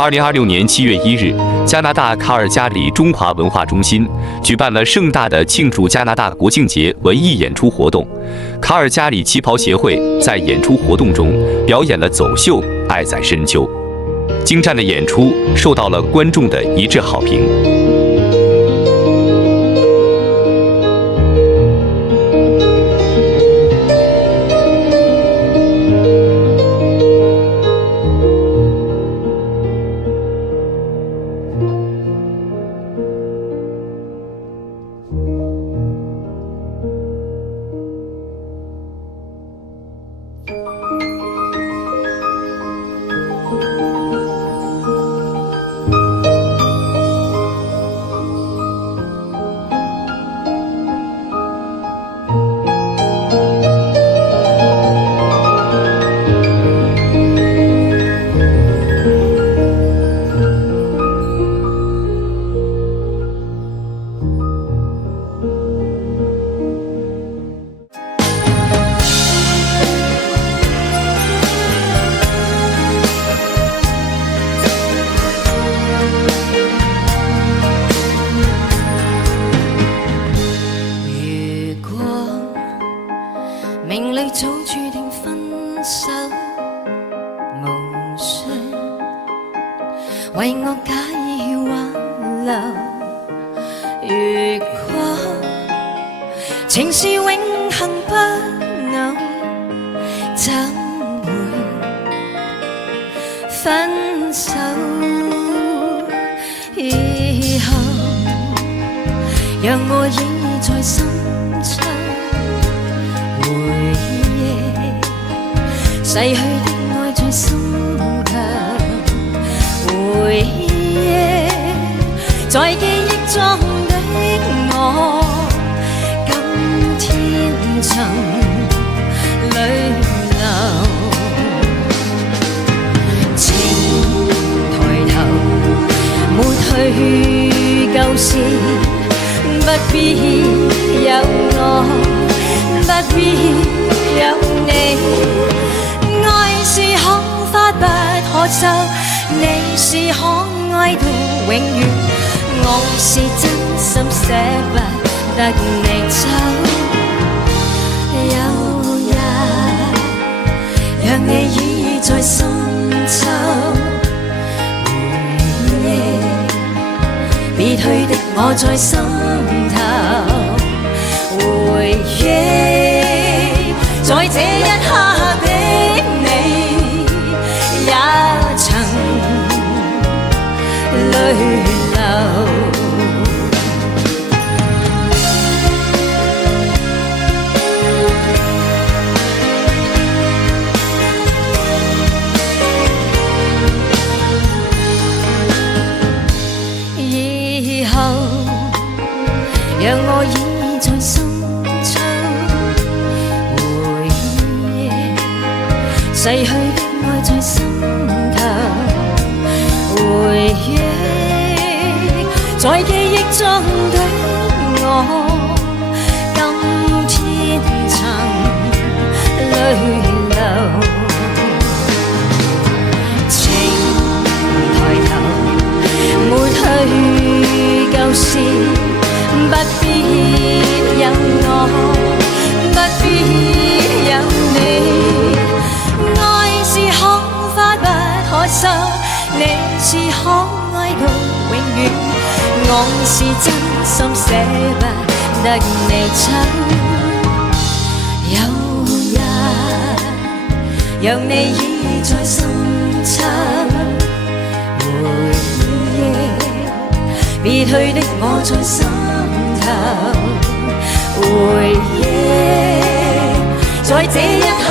2026年7月1日，加拿大卡尔加里中华文化中心举办了盛大的庆祝加拿大国庆节文艺演出活动。卡尔加里旗袍协会在演出活动中表演了走秀《爱在深秋》，精湛的演出受到了观众的一致好评。命里早注定分手無需，為我假意挽留。如果情是永恆不朽，怎會分手？以後讓我依依在深秋。回憶逝去的愛在心頭，回憶在記憶中的我，今天曾淚流。請抬頭，抹去舊事，不必有我。不必有你，愛是可發不可收，你是可愛到永遠，我是真心捨不得你走。有日讓你依依在深秋，回憶別去的我在心頭。回憶在這一刻的你，也曾淚流。以後讓我依依在深秋，回憶逝去的愛在心頭，回憶在記憶中的我，今天曾淚流。請抬頭，抹去舊事，不必有我，不必有你，愛是可發不可收，你是可愛到永遠，我是真心捨不得你走。有日讓你依依在深秋，回憶別去的我在心頭，回憶在這一刻